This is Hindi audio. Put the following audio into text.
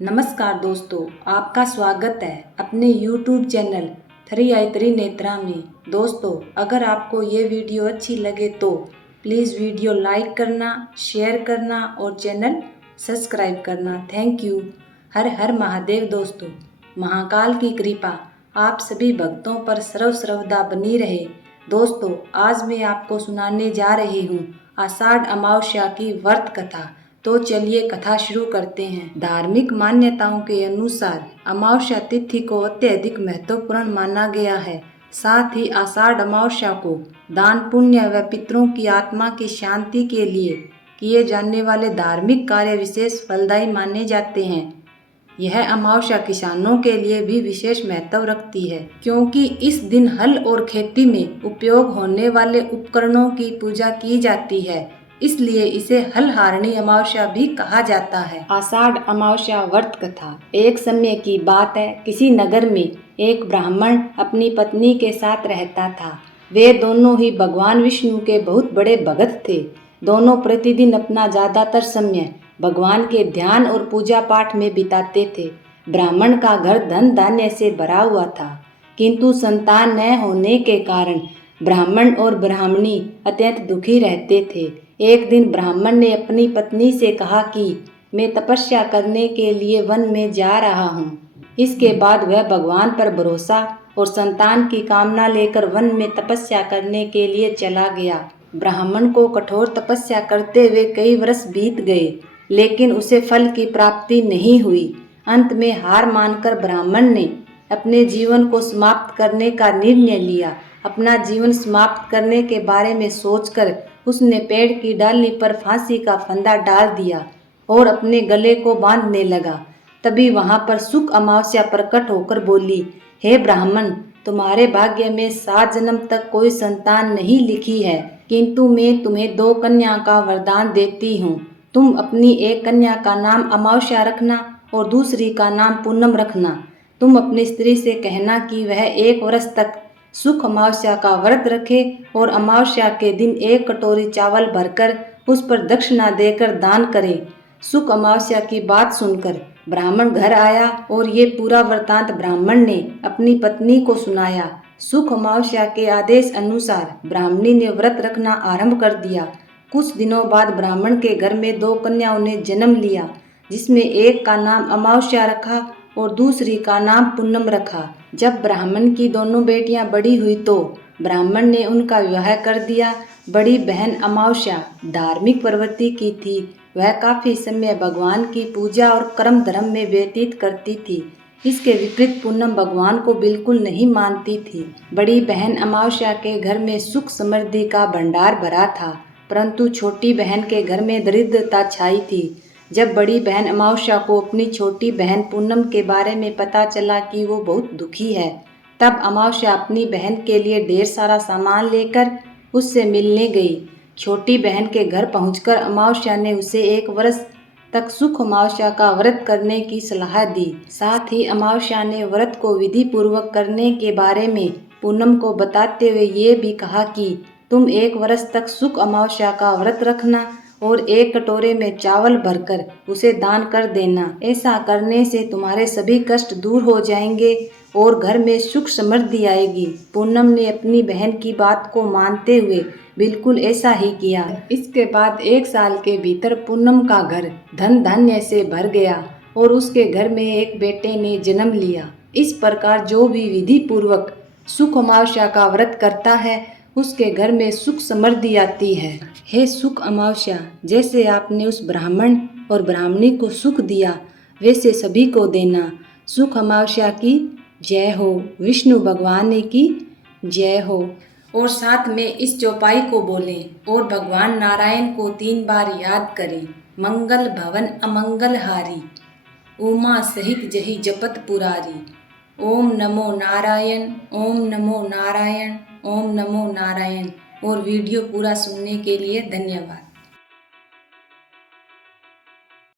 नमस्कार दोस्तों, आपका स्वागत है अपने YouTube चैनल 3i3 नेत्रा में। दोस्तों, अगर आपको ये वीडियो अच्छी लगे तो प्लीज़ वीडियो लाइक करना, शेयर करना और चैनल सब्सक्राइब करना। Thank you. हर हर महादेव। दोस्तों, महाकाल की कृपा आप सभी भक्तों पर सर्वदा बनी रहे। दोस्तों, आज मैं आपको सुनाने जा रही हूँ आषाढ़ अमावस्या की व्रत कथा। तो चलिए कथा शुरू करते हैं। धार्मिक मान्यताओं के अनुसार अमावस्या तिथि को अत्यधिक महत्वपूर्ण माना गया है। साथ ही आषाढ़ अमावस्या को दान पुण्य व पितरों की आत्मा की शांति के लिए किए जाने वाले धार्मिक कार्य विशेष फलदायी माने जाते हैं। यह अमावस्या किसानों के लिए भी विशेष महत्व रखती है, क्योंकि इस दिन हल और खेती में उपयोग होने वाले उपकरणों की पूजा की जाती है। इसलिए इसे हलहारणी अमावस्या भी कहा जाता है। आषाढ़ अमावस्या व्रत कथा। एक समय की बात है, किसी नगर में एक ब्राह्मण अपनी पत्नी के साथ रहता था। वे दोनों ही भगवान विष्णु के बहुत बड़े भक्त थे। दोनों प्रतिदिन अपना ज्यादातर समय भगवान के ध्यान और पूजा पाठ में बिताते थे। ब्राह्मण का घर धन धान्य से भरा हुआ था, किंतु संतान न होने के कारण ब्राह्मण और ब्राह्मणी अत्यंत दुखी रहते थे। एक दिन ब्राह्मण ने अपनी पत्नी से कहा कि मैं तपस्या करने के लिए वन में जा रहा हूँ। इसके बाद वह भगवान पर भरोसा और संतान की कामना लेकर वन में तपस्या करने के लिए चला गया। ब्राह्मण को कठोर तपस्या करते हुए कई वर्ष बीत गए, लेकिन उसे फल की प्राप्ति नहीं हुई। अंत में हार मानकर ब्राह्मण ने अपने जीवन को समाप्त करने का निर्णय लिया। अपना जीवन समाप्त करने के बारे में सोचकर उसने पेड़ की डाली पर फांसी का फंदा डाल दिया और अपने गले को बांधने लगा। तभी वहां पर सुख अमावस्या प्रकट होकर बोली, हे ब्राह्मण, तुम्हारे भाग्य में 7 जन्म तक कोई संतान नहीं लिखी है, किंतु मैं तुम्हें 2 कन्या का वरदान देती हूँ। तुम अपनी एक कन्या का नाम अमावस्या रखना और दूसरी का नाम पूनम रखना। तुम अपनी स्त्री से कहना कि वह 1 वर्ष तक सुख अमावस्या का व्रत रखे और अमावस्या के दिन 1 कटोरी चावल भरकर उस पर दक्षिणा देकर दान करे। सुख अमावस्या की बात सुनकर ब्राह्मण घर आया और ये पूरा वृतांत ब्राह्मण ने अपनी पत्नी को सुनाया। सुख अमावस्या के आदेश अनुसार ब्राह्मणी ने व्रत रखना आरंभ कर दिया। कुछ दिनों बाद ब्राह्मण के घर में 2 कन्याओं ने जन्म लिया, जिसमें एक का नाम अमावस्या रखा और दूसरी का नाम पूनम रखा। जब ब्राह्मण की दोनों बेटियां बड़ी हुई तो ब्राह्मण ने उनका विवाह कर दिया। बड़ी बहन अमावस्या धार्मिक प्रवृत्ति की थी। वह काफी समय भगवान की पूजा और कर्म धर्म में व्यतीत करती थी। इसके विपरीत पूनम भगवान को बिल्कुल नहीं मानती थी। बड़ी बहन अमावस्या के घर में सुख समृद्धि का भंडार भरा था, परंतु छोटी बहन के घर में दरिद्रता छाई थी। जब बड़ी बहन अमावस्या को अपनी छोटी बहन पूनम के बारे में पता चला कि वो बहुत दुखी है, तब अमावस्या अपनी बहन के लिए ढेर सारा सामान लेकर उससे मिलने गई। छोटी बहन के घर पहुंचकर अमावस्या ने उसे 1 वर्ष तक सुख अमावस्या का व्रत करने की सलाह दी। साथ ही अमावस्या ने व्रत को विधि पूर्वक करने के बारे में पूनम को बताते हुए ये भी कहा कि तुम 1 वर्ष तक सुख अमावस्या का व्रत रखना और 1 कटोरे में चावल भरकर उसे दान कर देना। ऐसा करने से तुम्हारे सभी कष्ट दूर हो जाएंगे और घर में सुख समृद्धि आएगी। पूनम ने अपनी बहन की बात को मानते हुए बिल्कुल ऐसा ही किया। इसके बाद 1 साल के भीतर पूनम का घर धन धान्य से भर गया और उसके घर में एक बेटे ने जन्म लिया। इस प्रकार जो भी विधि पूर्वक सुख अमावस्या का व्रत करता है, उसके घर में सुख समृद्धि आती है। हे सुख अमावस्या, जैसे आपने उस ब्राह्मण और ब्राह्मणी को सुख दिया, वैसे सभी को देना। सुख अमावस्या की जय हो, विष्णु भगवान की जय हो। और साथ में इस चौपाई को बोलें और भगवान नारायण को 3 बार याद करें। मंगल भवन अमंगल हारी, उमा सहित जही जपत पुरारी। ओम नमो नारायण, ओम नमो नारायण, ओम नमो नारायण। और वीडियो पूरा सुनने के लिए धन्यवाद।